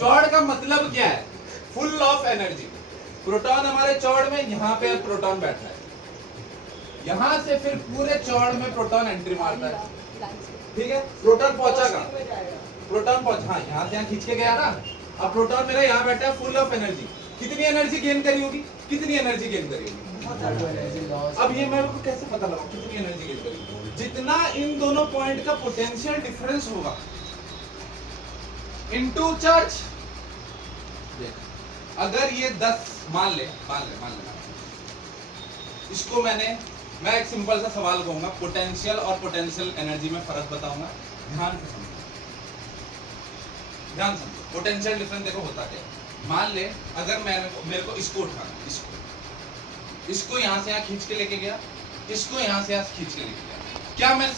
चौड़ का मतलब क्या है? Full of energy. प्रोटॉन हमारे चौड़ में, यहाँ पे प्रोटॉन बैठा है, यहाँ से फिर पूरे चौड़ में प्रोटॉन एंट्री मारता है, ठीक है। प्रोटॉन पहुंचा कहाँ? प्रोटॉन पहुंचा, हाँ, यहाँ से यहाँ खींच के गया ना। अब प्रोटॉन मेरा यहाँ बैठा है, फुल ऑफ एनर्जी। कितनी एनर्जी गेन करी होगी? कितनी एनर्जी गेन करी होगी? अब ये मेरे को कैसे पता लगा कितनी एनर्जी गेन करी? जितना इन दोनों पॉइंट का पोटेंशियल डिफरेंस होगा इनटू चार्ज। अगर ये 10 मान ले इसको मैं एक सिंपल सा सवाल कहूंगा, पोटेंशियल और पोटेंशियल एनर्जी में फर्क बताऊंगा, ध्यान से समझो। पोटेंशियल डिफरेंस देखो होता क्या। मान ले अगर मेरे को इसको उठाना, इसको यहाँ से यहाँ खींच के लेके गया, इसको यहाँ से यहाँ खींच के लेके गया, क्या मैं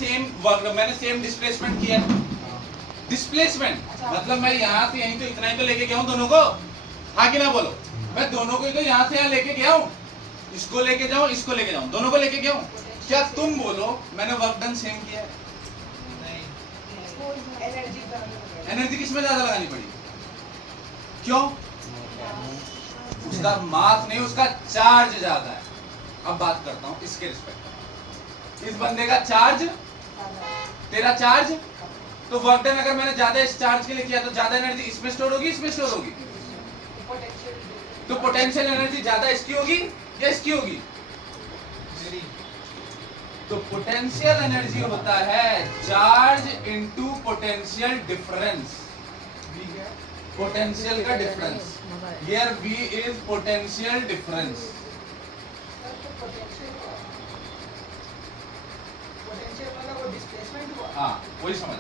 मैंने सेम डिस्प्लेसमेंट किया है? डिस्प्लेसमेंट मतलब मैं यहाँ से यहीं तो इतना ही तो लेके गया हूँ दोनों को, आगे ना बोलो, मैं दोनों को ही तो यहाँ से यहाँ लेके गया हूँ, इसको लेके जाऊँ, इसको लेके जाऊँ, दोनों को लेके गया हूँ। क्या तुम बोलो मैंने वर्क डन सेम किया है? एनर्जी किसमें ज्यादा लगानी पड़ी? क्यों? उसका मास नहीं, उसका चार्ज ज्यादा है। अब बात करता हूँ इसके रिस्पेक्ट, इस बंदे का चार्ज, तेरा चार्ज, तो वर्क डन अगर मैंने ज्यादा इस चार्ज के लिए किया तो ज्यादा एनर्जी इसमें स्टोर होगी, इसमें स्टोर होगी, तो पोटेंशियल एनर्जी ज्यादा इसकी होगी या इसकी होगी? तो पोटेंशियल एनर्जी होता है charge into potential difference, potential का difference. Here V is potential difference. हाँ वही समझ,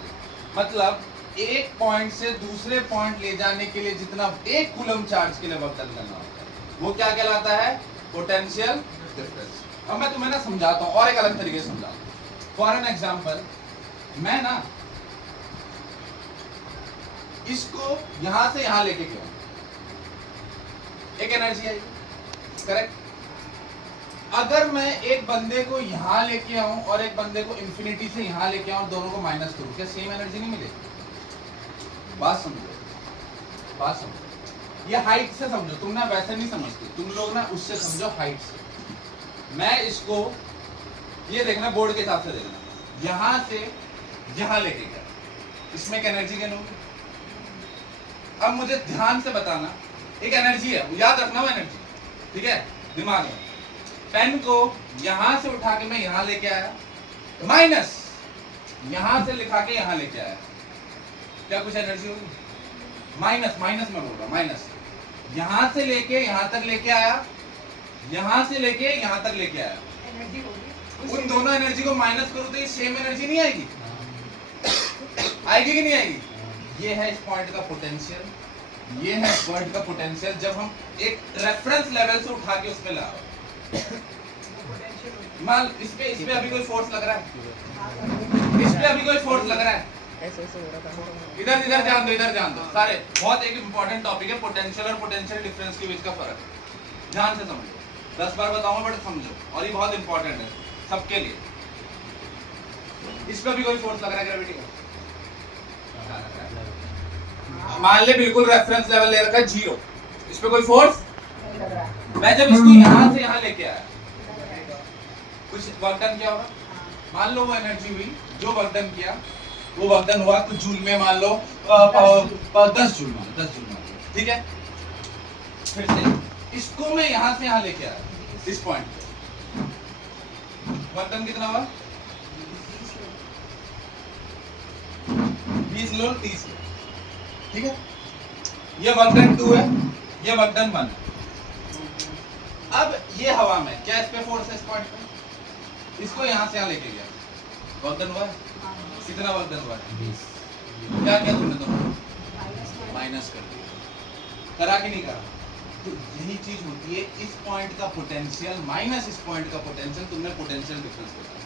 मतलब एक पॉइंट से दूसरे पॉइंट ले जाने के लिए जितना एक कूलम चार्ज के लिए वर्क डन करना होता है वो क्या कहलाता है? Potential difference. अब मैं तुम्हें ना समझाता हूँ और एक अलग तरीके से समझाता हूँ। फॉर एन एग्जांपल, मैं ना इसको यहां से यहां लेके गया, एक एनर्जी आई, करेक्ट। अगर मैं एक बंदे को यहां लेके आऊं और एक बंदे को इंफिनिटी से यहां लेके आऊं, दोनों को माइनस करूं, क्या सेम एनर्जी नहीं मिलेगी? बात समझो। ये हाइट से समझो, तुम ना वैसे नहीं समझते, तुम लोग ना उससे समझो, हाइट से। मैं इसको ये देखना, बोर्ड के हिसाब से देखना, यहां से यहां लेके गया, इसमें एक एनर्जी गेन होगी। अब मुझे ध्यान से बताना, एक एनर्जी है, याद रखना वो एनर्जी, ठीक है, दिमाग में। पेन को यहां से उठा के मैं यहां लेके आया, माइनस यहां से लिखा के यहां लेके आया, क्या कुछ एनर्जी होगी? माइनस मैं बोल रहा हूं, माइनस यहां से लेके यहां तक लेके आया, यहां से लेके यहां तक लेके आया, एनर्जी होगी। उन दोनों एनर्जी को माइनस करो तो ये सेम एनर्जी नहीं आएगी? आएगी कि नहीं आएगी? ये है इस पॉइंट का पोटेंशियल, ये है इस पॉइंट का पोटेंशियल। जब हम एक रेफरेंस लेवल से उठा के उसमें ला, मान इस पे अभी कोई फोर्स लग रहा है, इस पे अभी कोई फोर्स लग रहा है, इधर ध्यान दो सारे। बहुत एक इंपॉर्टेंट टॉपिक है पोटेंशियल और पोटेंशियल डिफरेंस के बीच का फर्क, ध्यान से समझो। 10 बार बताऊंगा बट समझो, और ये बहुत इंपॉर्टेंट है सबके लिए। इस पे भी कोई फोर्स लग रहा है ग्रेविटी का, मान ले बिल्कुल रेफरेंस लेवल ले रखा है 0, इस पे कोई फोर्स। मैं जब इसको यहां से यहां लेके आया, कुछ वर्क डन किया होगा, मान लो वो एनर्जी हुई, जो वर्क डन किया वो वर्क डन हुआ कुछ जूल में, मान लो 10 जूल मान लो, ठीक है। फिर से इसको मैं यहां से यहां लेके आया, इस पॉइंट पे वर्क डन कितना हुआ? 20 लो 30, ठीक है। ये वर्क डन 2 है, ये वर्क डन 1 है। अब ये हवा में क्या इस पे फोर्स है? इस पॉइंट पे इसको यहां से यहां लेके गया, वर्क डन हुआ, कितना वर्क डन हुआ? 20। क्या किया तुमने? तो माइनस कर दिया, करा कि नहीं करा? तो यही चीज होती है, इस पॉइंट का पोटेंशियल माइनस इस पॉइंट का पोटेंशियल, तुमने पोटेंशियल डिफरेंस बताया।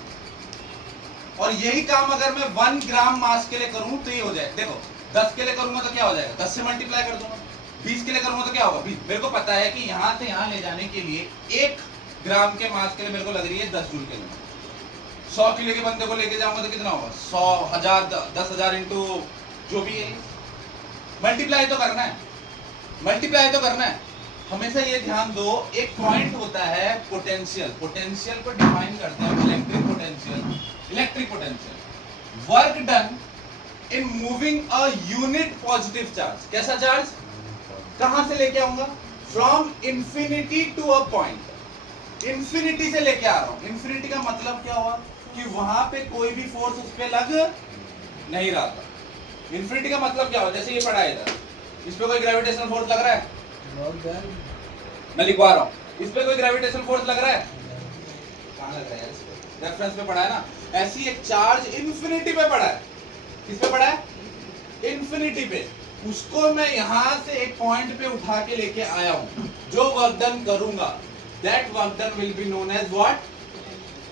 और यही काम अगर मैं 1 ग्राम मास के लिए करूं तो ये हो जाए। देखो 10 के लिए करूंगा तो क्या हो जाएगा? 10 से मल्टीप्लाई कर दूंगा। 20 के लिए करूंगा तो क्या होगा? 20। मेरे को पता है कि यहां से यहां ले जाने के लिए 1 ग्राम के मास के लिए मेरे को लग रही है 10 जूल के लिए। 100 किलो के बंदे को लेके जाऊंगा तो कितना होगा? 100, 1000, 10,000 इंटू जो भी है, मल्टीप्लाई तो करना है। मल्टीप्लाई तो करना है। हमेशा ये ध्यान दो, एक पॉइंट होता है पोटेंशियल, पोटेंशियल को डिफाइन करते हैं electric potential. Electric potential work done in moving a unit positive charge. कैसा चार्ज? कहां से लेके आऊंगा? From infinity to a point. Infinity से लेके आ रहा हूं। इंफिनिटी का मतलब क्या हुआ कि वहां पे कोई भी फोर्स उस पे लग नहीं रहा था। इंफिनिटी का मतलब क्या हुआ? जैसे ये पड़ा है इधर, इस पे कोई ग्रेविटेशनल फोर्स लग रहा है? मैं लिखवा रहा हूं, इस पे कोई ग्रेविटेशनल फोर्स लग रहा है? कहां लग रहा है यार? इस पे रेफरेंस पे पड़ा है ना। ऐसी एक चार्ज इंफिनिटी पे पड़ा है। किस पे पड़ा है? इंफिनिटी पे। उसको मैं यहां से एक पॉइंट पे उठा के लेके आया हूं। जो वर्क डन करूंगा that work done will be known as what?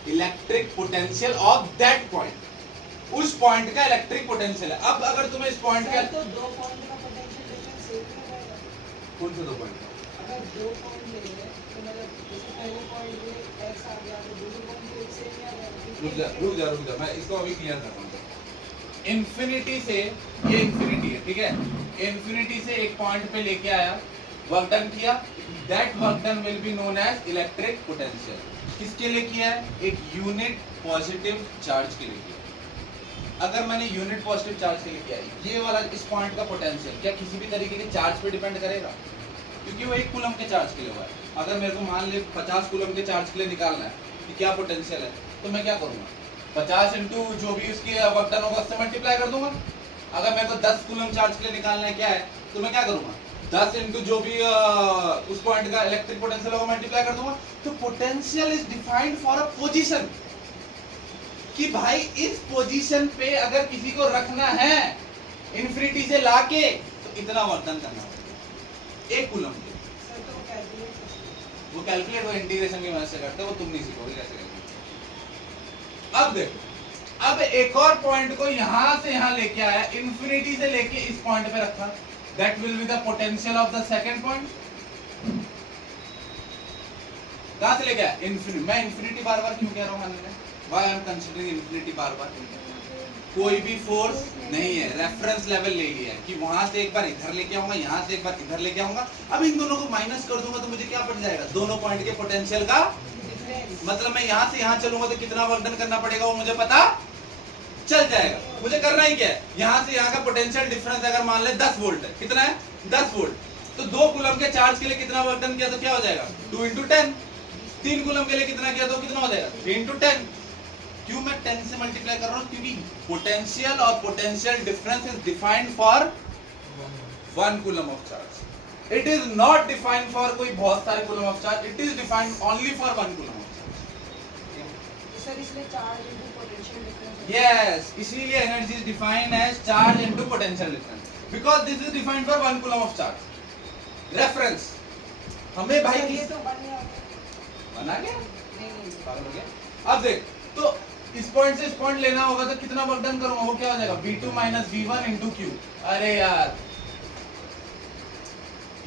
Electric potential of that point. उस पॉइंट का इलेक्ट्रिक पोटेंशियल है। अब अगर तुम्हें इस पॉइंट का तो दो पॉइंट का पोटेंशियल डिफरेंस सेम ही रहेगा। कौन से दो पॉइंट? अगर दो पॉइंट ले लें तो मतलब जैसे पहले पॉइंट पे x आ गया तो दूसरे पॉइंट पे x सेम ही आ जाएगा। रुक जा, मैं इसको अभी क्लियर कर रहा हूं। इंफिनिटी से, ये इंफिनिटी है, ठीक है? इंफिनिटी से एक पॉइंट पे लेके आया, वर्क डन किया, that work done will be known as electric potential. किसके लिए किया है? एक यूनिट पॉजिटिव चार्ज के लिए किया। अगर मैंने यूनिट पॉजिटिव चार्ज के लिए किया, ये वाला इस पॉइंट का पोटेंशियल क्या किसी भी तरीके के चार्ज पे डिपेंड करेगा? क्योंकि वो 1 कूलम के चार्ज के लिए हुआ है। अगर मेरे को मान ले 50 कूलम के चार्ज के लिए निकालना है कि क्या पोटेंशियल है, तो मैं क्या करूंगा? 50 इंटू जो भी उसकी वर्क डन होगा उससे मल्टीप्लाई कर दूंगा। अगर मेरे को 10 कूलम चार्ज के लिए निकालना है क्या है, तो मैं क्या करूंगा? 10 इंटू जो भी उस पॉइंट का इलेक्ट्रिक पोटेंशियल होगा मल्टीप्लाई कर दूंगा। तो potential is defined for a position, कि भाई इस पोजीशन पे अगर किसी को रखना है इंफिनिटी से लाके, तो इतना वर्क डन करना होगा 1 कूलम के। सर तो वो कैलकुलेट, वो इंटीग्रेशन की मदद से करते हैं, वो तुम नहीं सीखोगे कैसे करते। अब देखो, अब एक और पॉइंट को यहां से यहां लेके आया, इंफिनिटी से लेके इस पॉइंट पे रखा, that will be the potential of the second point. कहां से लेके आया? इंफिनिटी। मैं इंफिनिटी बार बार क्यों कह रहा हूं? Why I am considering infinity बार बार? कोई भी फोर्स नहीं है, रेफरेंस लेवल ले लिया है कि वहां से एक बार इधर लेके आऊंगा, यहां से एक बार इधर लेके आऊंगा। अब इन दोनों को माइनस कर दूंगा तो मुझे क्या पड़ जाएगा? दोनों पॉइंट के पोटेंशियल का मतलब मैं यहां से यहां चलूंगा तो कितना वर्क डन करना पड़ेगा वो मुझे पता चल जाएगा। मुझे करना ही क्या है? यहां से यहां का पोटेंशियल डिफरेंस अगर मान ले 10 वोल्ट है, कितना है? 10 वोल्ट। तो 2 कूलम के चार्ज के लिए कितना वर्क डन किया तो क्या हो जाएगा? 2 × 10। 3 कूलम के लिए कितना किया तो कितना हो जाएगा? 3 × 10। क्यों मैं 10 से मल्टीप्लाई कर रहा हूं? क्योंकि पोटेंशियल और potential difference is defined for 1 coulomb of charge. It is not defined for कोई बहुत सारे coulomb of charge, it is defined only for 1 coulomb of charge. Sir इसलिए charge into potential difference. Yes, इसीलिए energy is defined as charge into potential difference, because this is defined for 1 coulomb of charge. Reference हमें भाई ये तो बन गया। बना गया? नहीं पागल हो गया। अब देख, तो इस पॉइंट से इस पॉइंट लेना होगा तो कितना वर्क डन करूंगा? वो क्या हो जाएगा? V2 - V1 × Q। अरे यार,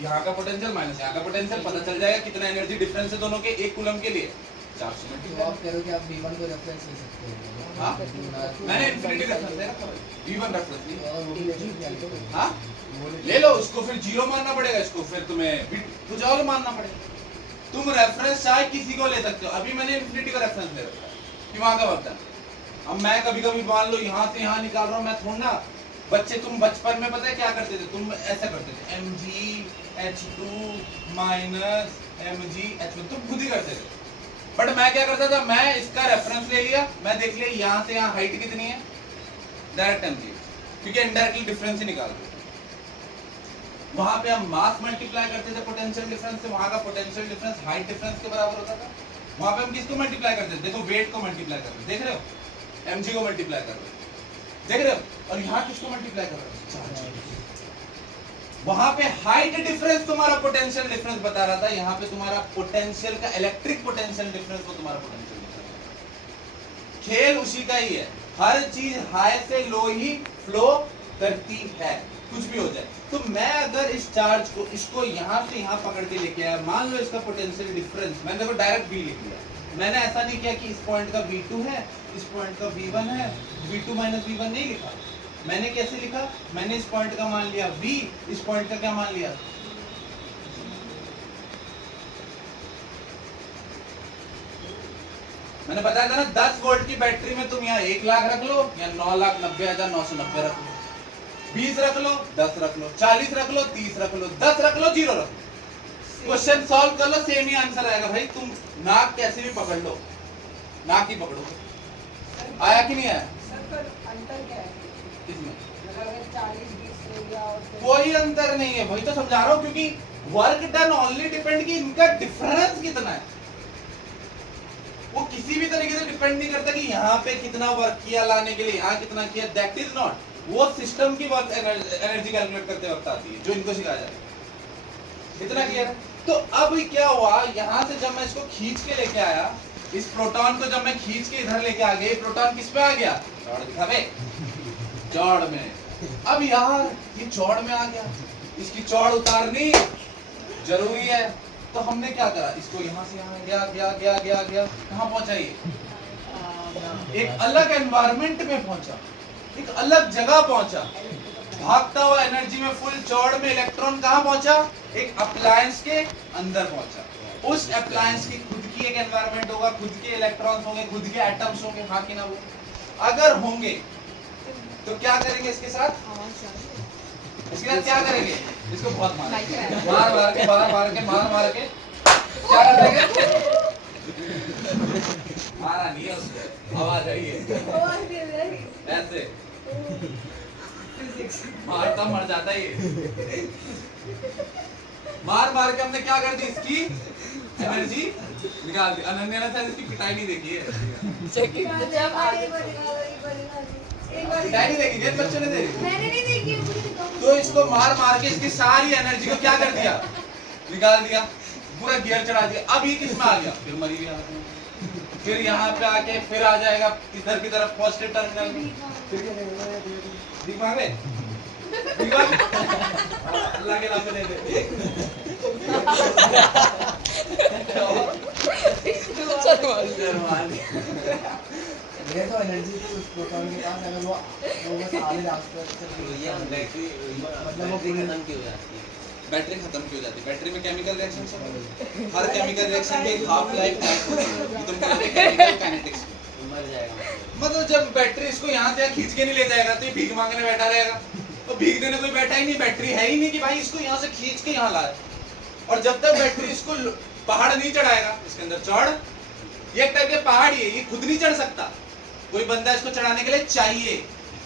यहाँ का पोटेंशियल माइनस यहाँ का पोटेंशियल, पता चल जाएगा कितना एनर्जी डिफरेंस है दोनों के 1 कूलम के लिए। 400 तो आप कह रहे हो कि आप V1 को रेफरेंस ले सकते हो। हाँ? मैंने इंफिनिटी रेफरेंस ले रखा है, V1 रेफरेंस नहीं। और वो भी अच्छी क्या है? हाँ, ले लो उसको, फिर 0 मानना पड़ेगा, इसको फिर तुम्हें कुछ और मानना पड़ेगा। तुम रेफरेंस चाहे किसी को ले सकते हो। अभी मैंने इंफिनिटी का रेफरेंस ले रखा है कि वहां का वर्क डन। अब मैं कभी कभी मान लो यहाँ से यहाँ निकाल रहा हूँ, मैं थोड़ा ना, बच्चे तुम बचपन में पता है क्या करते थे? तुम ऐसा करते थे, mgh2 - mgh1, तुम खुद ही करते थे। बट मैं क्या करता था? मैं इसका रेफरेंस ले लिया, मैं देख लिया यहाँ से यहाँ हाइट कितनी है, डायरेक्ट mg, क्योंकि इनडायरेक्टली डिफरेंस ही निकाल दो। वहां पे हम मास मल्टीप्लाई करते थे पोटेंशियल डिफरेंस से, वहां का पोटेंशियल डिफरेंस हाइट डिफरेंस के बराबर होता था। वहां पे हम किसको मल्टीप्लाई करते थे? देखो, वेट को मल्टीप्लाई कर रहे हो, देख रहे हो? mg को मल्टीप्लाई कर रहे हो, देख रहे हो? और यहाँ किसको मल्टीप्लाई कर रहे हो? वहां पे हाइट डिफरेंस तुम्हारा पोटेंशियल डिफरेंस बता रहा था, यहाँ पे तुम्हारा पोटेंशियल का इलेक्ट्रिक पोटेंशियल डिफरेंस वो तुम्हारा पोटेंशियल डिफरेंस। खेल उसी का ही है, हर चीज हाई से लो ही फ्लो करती है, कुछ भी हो जाए। तो मैं अगर इस चार्ज को, इसको यहाँ से यहाँ पकड़ के लेके आया, मान लो इसका पोटेंशियल डिफरेंस, मैंने देखो डायरेक्ट V लिख दिया। मैंने ऐसा नहीं किया कि इस पॉइंट का V2 है, इस पॉइंट का V1 है, V2 - V1 नहीं लिखा। मैंने कैसे लिखा? मैंने इस पॉइंट का मान लिया V, इस पॉइंट का क्या मान लिया? मैंने बताया था ना 10 वोल्ट की बैटरी में तुम यहाँ 1 लाख रख लो या 9,90,990 रख लो, 20 रख लो, 10 रख लो, 40 रख लो, 30 रख लो, 10 रख लो, 0 रख लो, क्वेश्चन सॉल्व कर लो, सेम ही आंसर आएगा भाई। तुम नाक कैसे भी पकड़ लो, नाक ही पकड़ो। आया कि नहीं आया? सर पर अंतर क्या है इसमें अगर 40-20 ले लिया और फिर कोई अंतर नहीं है, वही तो समझा रहा हूँ, क्योंकि वर्क डन ओनली डिपेंड कि इनका डिफरेंस कितना है, वो किसी भी तरीके से डिपेंड नहीं करता कि यहाँ पे कितना वर्क किया लाने के लिए, यहाँ कितना किया, दैट इज नॉट, वो सिस्टम की वर्क एनर्जी कैलकुलेट करते वक्त आती है जो इनको सिखाया जाता है। इतना क्लियर है? तो अब क्या हुआ, यहाँ से जब मैं इसको खींच के लेके आया, इस प्रोटॉन को जब मैं खींच के इधर लेके आ गया, प्रोटॉन किस पे आ गया? चौड़ दिखावे, चौड़ में। अब यार ये चौड़ में आ गया, इसकी चौड़ उतारनी जरूरी है, तो हमने क्या करा, इसको यहाँ से यहाँ गया गया गया गया गया, कहाँ पहुंचा ये? एक अलग एनवायरनमेंट में पहुंचा, एक अलग जगह पहुंचा, भागता हुआ एनर्जी में फुल चौड़ में इलेक्ट्रॉन कहाँ पहुंचा? एक अप्लायंस के अंदर पहुंचा। उस अप्लायंस की खुद की एक एनवायरनमेंट होगा, खुद के इलेक्ट्रॉन्स होंगे, खुद के एटम्स होंगे, हाँ कि ना? वो अगर होंगे तो क्या करेंगे इसके साथ? इसके साथ क्या करेंगे? इसको बहुत मार मार के क्या कर देंगे? मारा नहीं है उसको, आवाज आई है ऐसे मारता मर जाता है ये। मार मार के हमने क्या कर दी, इसकी एनर्जी निकाल दी। अनन्या ने शायद इसकी पिटाई नहीं देखी है, पिटाई नहीं देखी, जिन बच्चों ने देखी तो इसको मार मार के इसकी सारी एनर्जी को क्या कर दिया? निकाल दिया, पूरा गियर चढ़ा दिया। अब ये किस में आ गया? फिर मरी भी आ गया, फिर यहाँ पे आके फिर आ जाएगा इधर की तरफ पॉजिटिव टर्मिनल में। फिर क्या करेगा? दिमाग में दिमाग अल्लाह के नाम पे दे दे। ये तो एनर्जी थी उस प्रोटॉन के पास, अगर वो बस आधे रास्ते से मतलब वो पूरी खत्म क्यों हो जाती है? बैटरी खत्म क्यों हो जाती है? बैटरी में केमिकल रिएक्शन सब हर केमिकल रिएक्शन की हाफ लाइफ टाइम होती है। तुम केमिकल काइनेटिक्स मर जाएगा मतलब जब बैटरी इसको यहाँ से खींच के नहीं ले जाएगा तो ये भीख मांगने बैठा रहेगा, तो भीख देने कोई बैठा ही नहीं, बैटरी है ही नहीं कि भाई इसको यहाँ से खींच के यहाँ लाए। और जब तक बैटरी इसको पहाड़ नहीं चढ़ाएगा, इसके अंदर चढ़, ये एक टाइप के पहाड़ ही है, ये खुद नहीं चढ़ सकता, कोई बंदा इसको चढ़ाने के लिए चाहिए,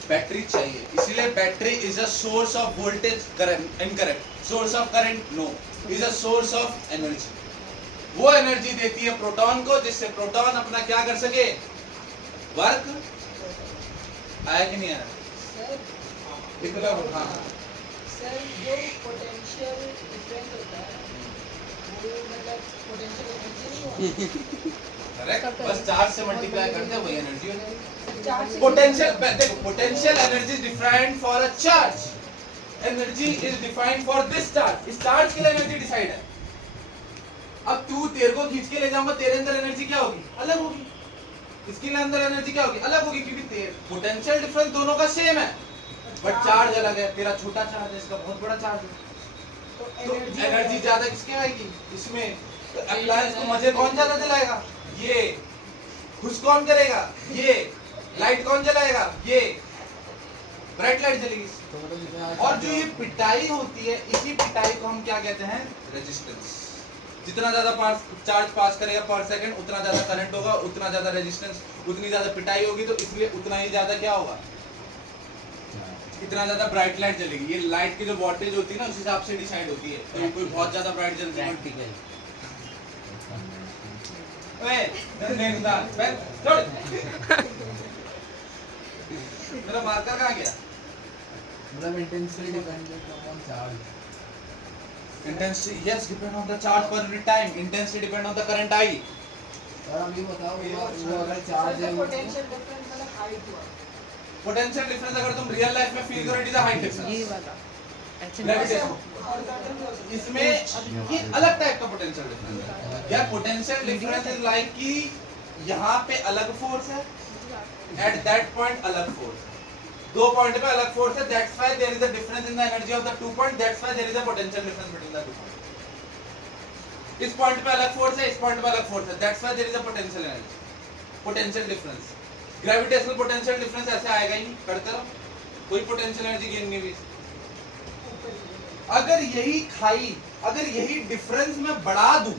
बैटरी चाहिए। इसीलिए battery is a source of voltage current, incorrect, source of current no, is a source of energy. वो एनर्जी देती है प्रोटॉन को, जिससे प्रोटॉन अपना क्या कर सके? वर्क। आया कि नहीं आया? सर हाँ सर जो पोटेंशियल डिफरेंस होता है वो मतलब पोटेंशियल एनर्जी नहीं हुआ करेक्ट, बस चार्ज से मल्टीप्लाई करते हैं वही एनर्जी हो जाएगी। चार्ज से पोटेंशियल, देखो potential energy is defined for a charge, energy is defined for this charge. इस चार्ज के लिए एनर्जी डिसाइड है। अब तू तेरे को खींच के ले जाऊंगा, तेरे अंदर एनर्जी क्या होगी? अलग होगी। इसके अंदर एनर्जी क्या होगी? अलग होगी, क्योंकि पोटेंशियल डिफरेंस दोनों का सेम है, बट चार्ज अलग है। तेरा छोटा चार्ज है, इसका बहुत बड़ा चार्ज है, तो एनर्जी ज्यादा किसके आएगी? इसमें। तो अप्लायंस को मजे कौन ज्यादा दिलाएगा? ये। खुश कौन करेगा? ये। लाइट कौन जलाएगा? ये। ब्राइट लाइट जलेगी। तो मतलब जितना और जो ये पिटाई होती है, इसी पिटाई को हम क्या कहते हैं? रेजिस्टेंस। जितना ज्यादा चार्ज पास करेगा पर सेकंड, उतना ज्यादा करंट होगा, उतना ज्यादा रेजिस्टेंस, उतनी ज्यादा पिटाई होगी, तो इसलिए उतना ही ज्यादा क्या होगा? इतना ज्यादा ब्राइट लाइट जलेगी। ये लाइट की जो वोल्टेज होती है ना, उस हिसाब से डिसाइड होती है। तो कोई बहुत ज्यादा ब्राइट जलती है, प्रैक्टिकल मेरा मार्कर कहाँ गया? मतलब intensity dependent upon charge. Intensity, yes, depend on the charge per unit time. Intensity depend on the current I. और अब ये बताओ वो अगर चार्ज है पोटेंशियल डिफरेंस मतलब हाइट हुआ Potential difference अगर तुम रियल लाइफ में फील करो, it is a height difference. Gravitation। इसमें ये अलग टाइप का पोटेंशियल डिफरेंस है। यार पोटेंशियल डिफरेंस इज लाइक कि यहाँ पे अलग फोर्स है, एट दैट पॉइंट अलग फोर्स है, दो पॉइंट पे अलग फोर्स है, that's why there is a difference in the energy of the two point, that's why there is a potential difference between the two point. इस point पे अलग force है, इस पॉइंट पे अलग फोर्स है, that's why there is a potential energy. Potential difference. Gravitational potential difference ऐसे आएगा ही नहीं, करते रहो, कोई पोटेंशियल एनर्जी गेन नहीं हुई। अगर यही डिफरेंस मैं बढ़ा दूं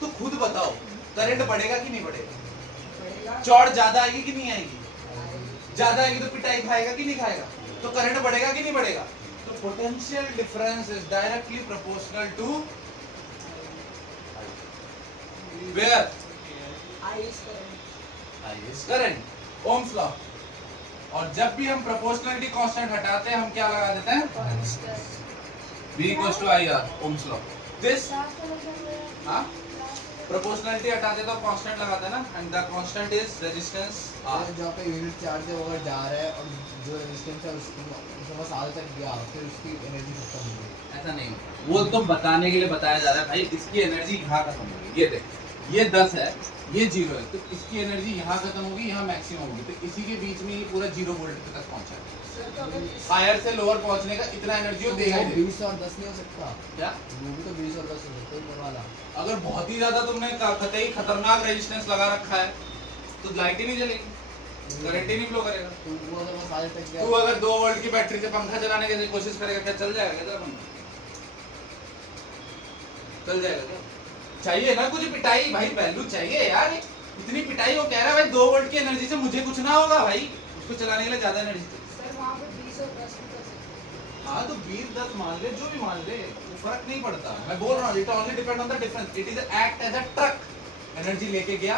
तो खुद बताओ करंट बढ़ेगा कि नहीं बढ़ेगा? चौड़ ज्यादा आएगी कि नहीं आएगी? ज्यादा आएगी तो पिटाई खाएगा कि नहीं खाएगा? तो करंट बढ़ेगा कि नहीं बढ़ेगा? तो potential difference is directly proportional to where? Is current. Ohm's law. और जब भी हम प्रोपोर्शनलिटी कांस्टेंट हटाते हैं हम क्या लगा देते हैं? V equals to IR, Ohm's law. This proportionality हटाते तो कांस्टेंट लगाते हैं ना, and the constant is resistance R। जो आपका यूनिट चार्ज है वो अगर जा रहा है और जो रेजिस्टेंस है उसके पास आगे तक गया फिर उसकी एनर्जी खत्म हो गई। ऐसा नहीं, वो तो बताने के लिए बताया जा रहा है भाई, इसकी एनर्जी यहाँ खत्म होगी। ये देख, ये 10 है, ये 0 है, तो इसकी एनर्जी यहाँ खत्म होगी, यहाँ मैक्सिमम होगी, तो इसी के बीच में ये पूरा 0 वोल्ट तक पहुँचा है। हायर से लोअर पहुँचने का इतना एनर्जी वो देगा ही देगा। 20 और 10 नहीं हो सकता क्या? वो भी तो 20 और 10 हो सकता है ऊपर वाला। अगर बहुत ही ज्यादा तुमने कतई खतरनाक रेजिस्टेंस लगा रखा है तो लाइट ही नहीं जलेगी, करंट ही नहीं फ्लो करेगा। तो वो अगर बस आगे तक गया तू अगर 2 वोल्ट की बैटरी से पंखा चलाने की कोशिश करेगा, क्या चल जाएगा क्या तेरा पंखा? चल जाएगा क्या? चाहिए ना कुछ पिटाई भाई, वैल्यू चाहिए यार। इतनी पिटाई वो कह रहा है भाई 2 वोल्ट की एनर्जी से मुझे कुछ ना होगा भाई, उसको चलाने के लिए ज्यादा एनर्जी चाहिए। हाँ तो 20-10 मान ले, जो भी मान ले, फर्क नहीं पड़ता। मैं बोल रहा हूँ it only depend on the difference. It is act as a truck. Energy लेके गया,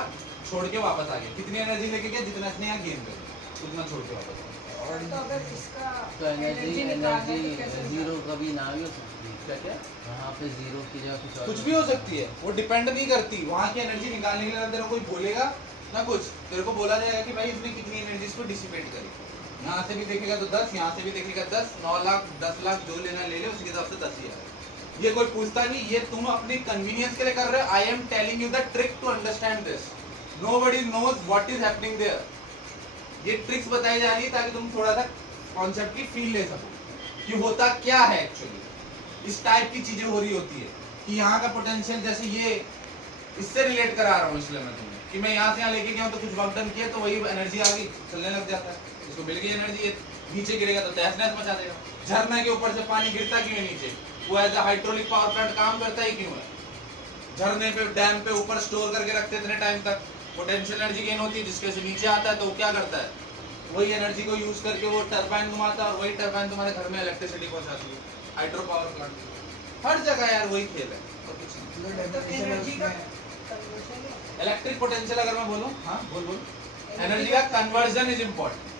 छोड़ के वापस आ गया। कितनी एनर्जी लेके गया? जितना इसने यहाँ गेन कर उतना छोड़ के वापस आ गया। तो अगर इसका तो एनर्जी जीरो कभी ना भी हो सकती है। क्या क्या? वहाँ पे जीरो की जगह कुछ और कुछ भी हो सकती है, वो डिपेंड नहीं करती। वहाँ की एनर्जी निकालने के लिए तेरे को कोई बोलेगा ना कुछ, तेरे को बोला जाएगा कि भाई इसने कितनी एनर्जी इसको डिसिपेट करी। यहाँ से भी देखेगा तो 10, यहाँ से भी देखेगा 10, 9 लाख 10 लाख जो लेना ले ले, उसके हिसाब से 10 ही आएगा। ये कोई पूछता नहीं, ये तुम अपनी कन्वीनियंस के लिए कर रहे हो। I am telling you the trick to understand this. Nobody knows what is happening there. ये ट्रिक्स बताई जा रही है ताकि तुम थोड़ा सा कॉन्सेप्ट की फील ले सको कि होता क्या है एक्चुअली। इस टाइप की चीजें हो रही होती है कि यहाँ का पोटेंशियल, जैसे ये इससे रिलेट करा रहा हूँ इसलिए मैं तुम्हें, कि मैं यहाँ से यहाँ लेके गया हूँ तो कुछ वर्क डन किया तो वही एनर्जी आ गई, चलने लग जाता है। इसको मिल गई एनर्जी, नीचे गिरेगा तो तहस नहस मचा देगा। झरने के ऊपर से पानी गिरता क्यों है नीचे? वो as a hydraulic power plant काम करता ही क्यों है? झरने पे, डैम पे ऊपर स्टोर करके रखते इतने टाइम तक, पोटेंशियल एनर्जी गेन होती है, जिसके से नीचे आता है तो वो क्या करता है? वही एनर्जी को यूज करके वो टरबाइन घुमाता है और वही टरबाइन तुम्हारे घर में इलेक्ट्रिसिटी पहुंचाती है। हाइड्रो पावर प्लांट हर जगह यार वही खेल है और कुछ नहीं। एनर्जी का इलेक्ट्रिक पोटेंशियल अगर मैं बोलूं, हाँ बोल एनर्जी का conversion is important.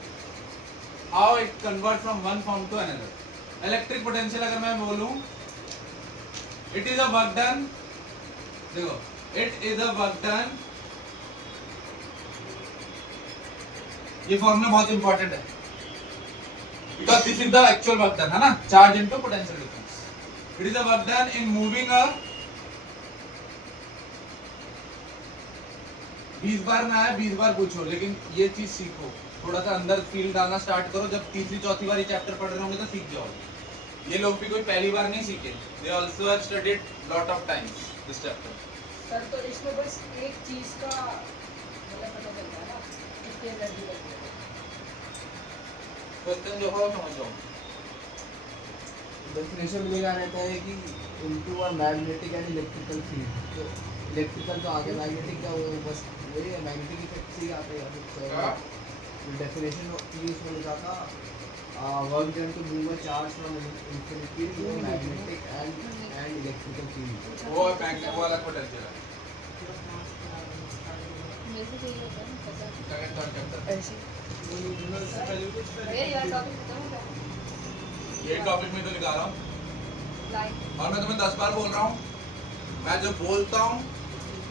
How it convert from one form to another. Electric potential अगर मैं बोलूं, it is a work done, देखो it is a work done, ये फॉर्मूला बहुत इंपॉर्टेंट है because this is the actual work done, है ना, charge into potential difference. It is a work done in moving a 20 बार ना आया 20 बार पूछो, लेकिन ये चीज सीखो, थोड़ा सा अंदर फील डालना स्टार्ट करो। जब तीसरी चौथी बार ये चैप्टर पढ़ रहे होंगे तो सीख जाओगे। ये लोग भी कोई पहली बार नहीं सीखे, they also have studied lot of times this chapter. Sir तो इसमें बस एक चीज का मतलब पता चलता है ना, इसकी एनर्जी लगती है। क्वेश्चन जो हो समझ लो। डेफिनेशन में लिखा रहता है कि into a magnetic and electrical field. तो इलेक्ट्रिकल तो आगे मैग्नेटिक का वो बस वही है, मैग्नेटिक इफेक्ट से ही आते हैं। डेफिनेशन की उसमें लिखा था work done to move a charge from infinity to magnetic and electrical field. वो मैग्नेट वो वाला पोटेंशियल है। मेरे से चाहिए होता है पता सेकंड थर्ड चैप्टर ऐसे अरे यार टॉपिक खत्म हो गया ये टॉपिक में तो निकाल रहा हूँ लाइक और मैं तुम्हें 10 बार बोल रहा हूँ, मैं जो बोलता हूँ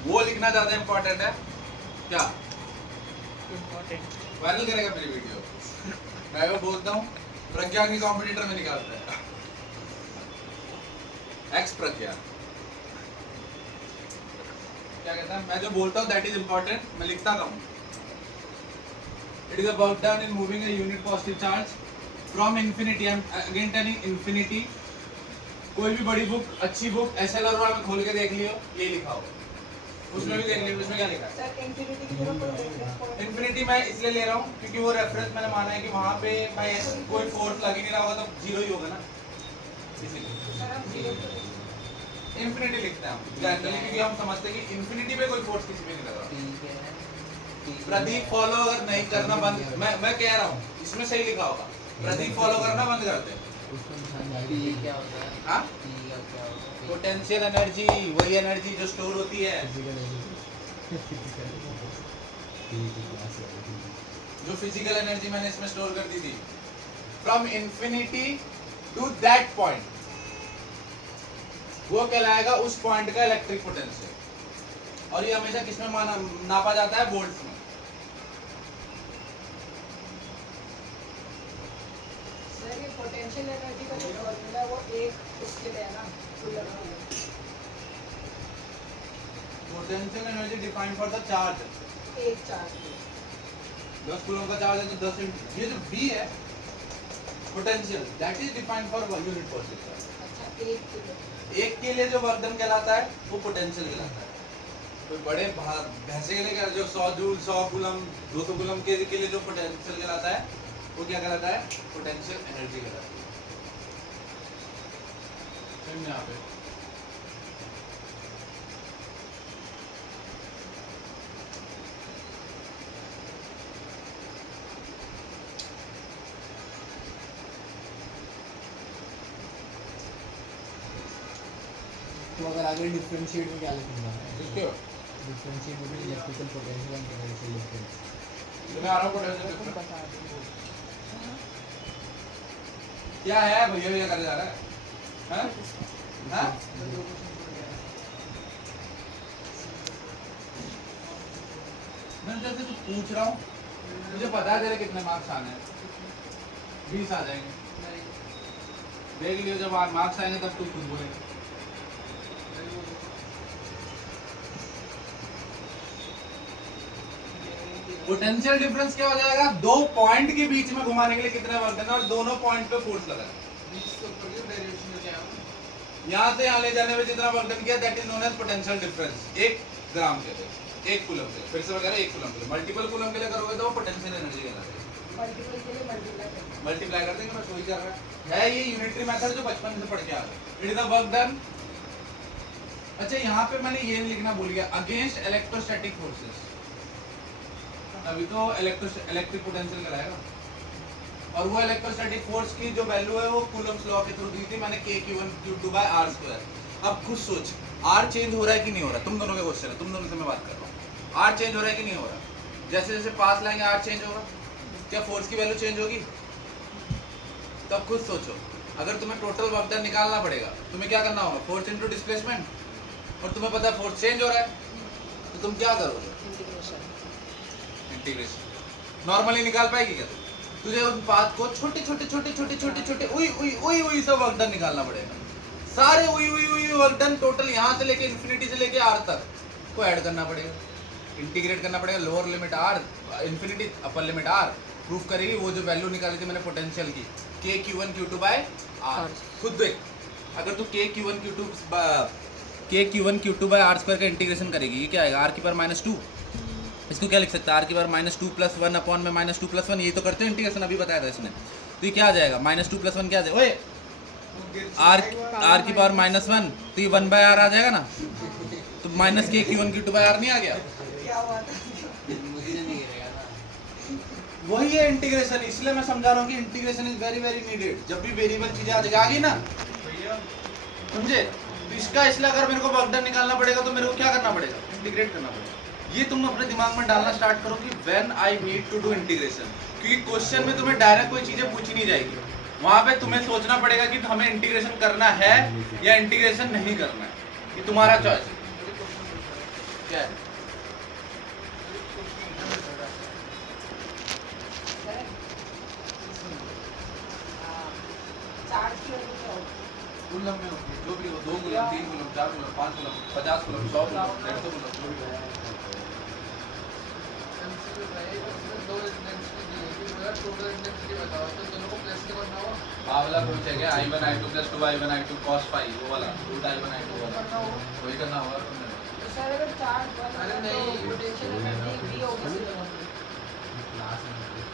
वो लिखना ज्यादा इम्पोर्टेंट है। क्या वायरल करेगा मेरी वीडियो? मैं वो बोलता हूँ, प्रज्ञा की कॉम्पिटिटर में निकालता है, एक्स प्रज्ञा क्या कहता है, मैं जो बोलता हूँ दैट इज इम्पोर्टेंट, मैं लिखता कम। It is a work done in moving a unit positive charge from infinity. I am again telling infinity. कोई भी बड़ी बुक, अच्छी बुक एसएलआर में खोल के देख लियो, ये लिखा हो उसमें भी देख लीजिए उसमें क्या लिखा है। सर इंफिनिटी की जगह पर रेफरेंस पॉइंट इन्फिनिटी मैं इसलिए ले रहा हूँ क्योंकि वो रेफरेंस मैंने माना है कि वहाँ पे भाई कोई फोर्स लग ही नहीं रहा होगा तो जीरो ही होगा ना, इसीलिए सर हम 0 पर इन्फिनिटी लिखते हैं हम जनरली, क्योंकि हम समझते हैं कि इन्फिनिटी पे कोई फोर्स किसी पे नहीं लग रहा। ठीक है। प्रदीप फॉलो अगर नहीं करना बंद, मैं कह रहा हूँ इसमें सही लिखा होगा, प्रदीप फॉलो करना बंद कर दे। उसको निशान जाएगी। ये क्या होता है? हाँ P का क्या होता है? पोटेंशियल एनर्जी, वही एनर्जी जो स्टोर होती है, जो फिजिकल एनर्जी मैंने इसमें स्टोर कर दी थी, from infinity to that point, वो कहलाएगा उस पॉइंट का इलेक्ट्रिक पोटेंशियल। और ये हमेशा किसमें माना नापा जाता है? वोल्ट्स में। सर ये पोटेंशियल एनर्जी का जो फॉर्मूला है वो एक उसके लिए है ना, कूलर के लिए। Potential energy defined for the charge, एक चार्ज के लिए 10 कूलम का चार्ज है तो 10 ये जो V है potential, that is defined for unit पर सेकंड। अच्छा एक के लिए एक के लिए जो वर्क डन कहलाता है वो पोटेंशियल कहलाता है। तो बड़े भैंसे के लिए क्या, जो 100 जूल 100 कूलम 200 कूलम के लिए जो पोटेंशियल कहलाता है वो क्या कहलाता है? पोटेंशियल एनर्जी कहलाता है। समझ यहाँ पे तो अगर आगे डिफरेंशिएट में क्या लिखूंगा? इसके differentiate between electrical potential and potential difference. मैं आ रहा हूँ पोटेंशियल तुम डिफरेंस बता दो। क्या है भैया, भैया करे जा रहा है हैं? हैं? मैं जैसे कुछ पूछ रहा हूँ, मुझे पता है तेरे कितने मार्क्स आने हैं, 20 आ जाएंगे। देख लियो जब मार्क्स आएंगे तब तू खुद बोलेगा। पोटेंशियल डिफरेंस क्या हो जाएगा? दो पॉइंट के बीच में घुमाने के लिए कितना वर्क देना, और दोनों पॉइंट पे फोर्स लगा है। यहाँ से यहाँ ले जाने में जितना वर्क डन किया that is known as potential difference. 1 gram के लिए, 1 कूलम के लिए, फिर से वगैरह 1 कूलम के लिए, मल्टीपल कूलम के लिए करोगे तो वो पोटेंशियल एनर्जी कहलाती है। मल्टीपल के लिए मल्टीप्लाई करते मल्टीप्लाई कर देंगे, बस वही कर रहा है ये यूनिटरी मेथड जो बचपन से पढ़ के आ रहे। It is the work done. अच्छा यहाँ पे मैंने ये लिखना भूल गया, अगेंस्ट इलेक्ट्रोस्टैटिक फोर्सेस। अभी तो इलेक्ट्रिक पोटेंशियल कराएगा, और वो इलेक्ट्रोस्टैटिक फोर्स की जो वैल्यू है वो कूलम्स लॉ के थ्रू दी थी मैंने, K(Q1Q2/r²। अब खुद सोच, R चेंज हो रहा है कि नहीं हो रहा? तुम दोनों के क्वेश्चन है, तुम दोनों से मैं बात कर रहा हूँ। R चेंज हो रहा है कि नहीं हो रहा? जैसे जैसे पास लाएंगे R चेंज होगा, क्या फोर्स की वैल्यू चेंज होगी? तो अब खुद सोचो, अगर तुम्हें टोटल वर्क डन निकालना पड़ेगा, तुम्हें क्या करना होगा? फोर्स इनटू डिस्प्लेसमेंट, और तुम्हें पता है फोर्स चेंज हो रहा है, तो तुम क्या करोगे? इंटीग्रेशन। इंटीग्रेशन। नॉर्मली निकाल पाएगी क्या तुझे उन पाथ को छोटे छोटे छोटे छोटे छोटे छोटे उई उई उई उई सब वर्क डन निकालना पड़ेगा। सारे उई उई उई वर्क डन टोटल यहाँ से लेके इन्फिनिटी से लेके R तक को ऐड करना पड़ेगा, इंटीग्रेट करना पड़ेगा। Lower limit R, infinity, upper limit R proof करेगी वो जो वैल्यू निकाली थी मैंने पोटेंशियल की, K(Q1Q2/r). खुद देख, अगर तू K(Q1Q2/r² का इंटीग्रेशन करेगी, ये क्या आएगा? R⁻²। इसको क्या लिख सकता है? R⁻² + 1 अपॉन में -2 + 1, ये तो करते हो इंटीग्रेशन, अभी बताया था इसने। तो ये क्या आ जाएगा? -2 + 1 क्या आ जाएगा? ओए R⁻1, तो ये 1/r आ जाएगा ना, तो माइनस K(Q1Q2/r) नहीं आ गया? क्या हुआ था? मुझे नहीं गिरेगा ना। वही है इंटीग्रेशन, इसलिए मैं समझा रहा हूँ कि integration is very very needed. जब भी वेरिएबल चीजें आ गई ना, समझे? तो इसका इसलिए अगर मेरे को वर्क डन निकालना पड़ेगा तो मेरे को क्या करना पड़ेगा? इंटीग्रेट करना पड़ेगा। ये तुम अपने दिमाग में डालना स्टार्ट करो कि when I need to do integration, क्योंकि क्वेश्चन में तुम्हें डायरेक्ट कोई चीजें पूछी नहीं जाएगी, वहां पे तुम्हें सोचना पड़ेगा कि हमें इंटीग्रेशन करना है या इंटीग्रेशन नहीं करना है। ये तुम्हारा चॉइस है। क्या है? चार्ज की वैल्यू क्या होगी? कूलम में होती है, जो भी हो, 2 coulomb 3 coulomb 4 coulomb 5 coulomb 50 coulomb 100 coulomb 150 coulomb, जो भी हो। वाला पूछेगा I1 I2 + 2 I1 I2 cos phi, वो वाला रूट I1 I2 वाला वही करना होगा। सर अगर चार्ज अरे नहीं, पोटेंशियल एनर्जी भी होगी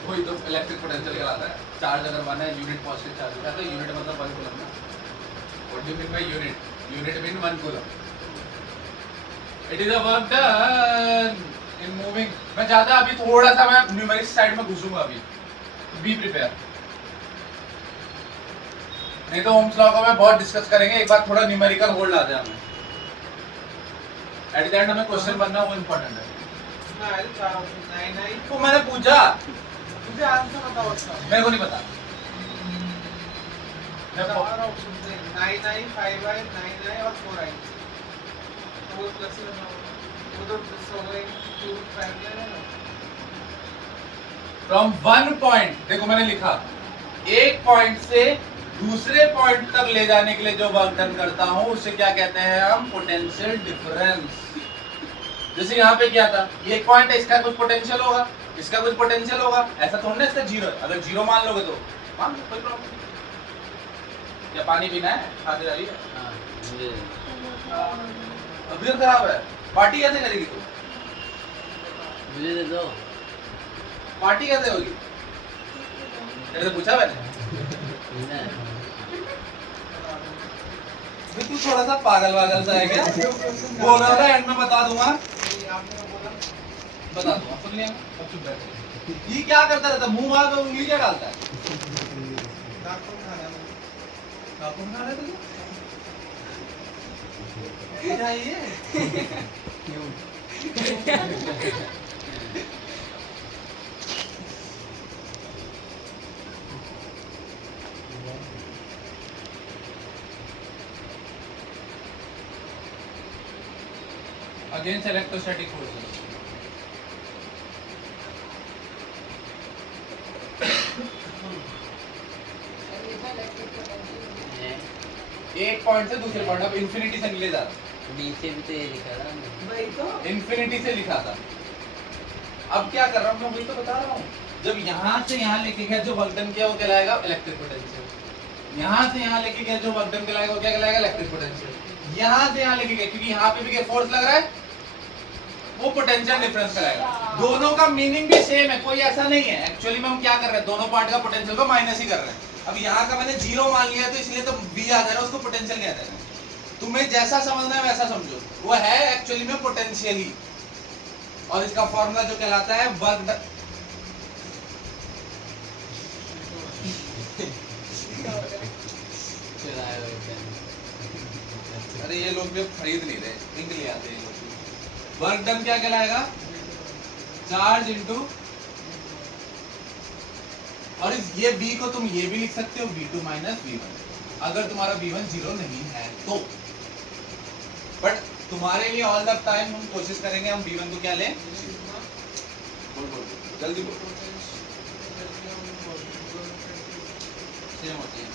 वही तो इलेक्ट्रिक पोटेंशियल कहलाता है। चार्ज अगर 1 है, यूनिट पॉजिटिव चार्ज होता है, तो यूनिट मतलब 1 कूलम ना। What do you mean by unit? Unit mean 1 coulomb. It is a work done in moving. मैं ज्यादा अभी थोड़ा सा मैं न्यूमेरिक्स साइड में घुसूंगा अभी। Be prepare. नहीं तो ओम्स लॉ को मैं बहुत डिस्कस करेंगे, एक बार थोड़ा न्यूमेरिकल होल्ड आ जाए हमें। एट द एंड हमें क्वेश्चन बनना वो इंपॉर्टेंट है। मैं आए 4 ऑप्शन 9 9 तो मैंने पूछा, मुझे आंसर बताओ उसका। मेरे को नहीं पता। मैं 4 ऑप्शन थे 9 9 5 9 9 और 4 आई। तो वो प्लस में ना वो तो प्लस हो गए 2 पैरेलल है ना। फ्रॉम 1 पॉइंट, देखो मैंने लिखा, एक पॉइंट से दूसरे पॉइंट तक ले जाने के लिए जो वर्क डन करता हूं उसे क्या कहते हैं हम? Potential difference. जैसे यहाँ पे क्या था, ये एक पॉइंट है, इसका कुछ पोटेंशियल होगा, इसका कुछ पोटेंशियल होगा, ऐसा थोड़ा ना इसका जीरो है। अगर जीरो मान लोगे तो मान लो, कोई प्रॉब्लम नहीं। क्या पानी पीना है? खाते जा रही है, हाँ मुझे तबीयत खराब है, पार्टी कैसे करेगी तू? मुझे दे दो। पार्टी कैसे होगी? तेरे से पूछा मैंने। भाई तू थोड़ा सा पागल वागल सा है क्या? बोल रहा है एंड में बता दूंगा, आपने बोला बता दूंगा, सुन लिया? अब चुप बैठ। ये क्या करता रहता? मुंह वहां पे उंगली क्या डालता है? नाखून खाना है। नाखून खा रहा है तुझे? क्या ये? Against electrostatic forces. एक पॉइंट से दूसरे पॉइंट, अब इंफिनिटी से नहीं ले जा रहा, नीचे भी तो ये लिखा था ना। वही तो इंफिनिटी से लिखा था। अब क्या कर रहा हूँ मैं, वही तो बता रहा हूँ। जब यहाँ से यहाँ लेके गया जो वर्क डन किया वो कहलाएगा इलेक्ट्रिक पोटेंशियल। यहाँ से यहाँ लेके गया जो वर्क डन कहलाएगा वो क्या कहलाएगा? Electric potential. यहाँ से यहाँ लेके गया क्योंकि यहाँ पे भी क्या फोर्स लग रहा है, वो पोटेंशियल डिफरेंस कहलाएगा। दोनों का मीनिंग भी सेम है, कोई ऐसा नहीं है। एक्चुअली में हम क्या कर रहे हैं, दोनों पार्ट का पोटेंशियल को माइनस ही कर रहे हैं। अब यहाँ का मैंने जीरो मान लिया तो इसलिए तो बी आ जा रहा है, उसको पोटेंशियल कहते हैं। तुम्हें जैसा समझना है वैसा समझो, वो है एक्चुअली में पोटेंशियल ही। और इसका फॉर्मूला जो कहलाता है वर्क अरे ये लोग भी अब खरीद नहीं रहे, इंक ले आते हैं लोग। वर्क डन क्या कहलाएगा? चार्ज इनटू, और इस ये b को तुम ये भी लिख सकते हो v2 माइनस v1, अगर तुम्हारा v1 जीरो नहीं है तो। बट तुम्हारे लिए ऑल द टाइम हम कोशिश करेंगे हम v1 को क्या लें? बोल जल्दी बोल। सेम होती है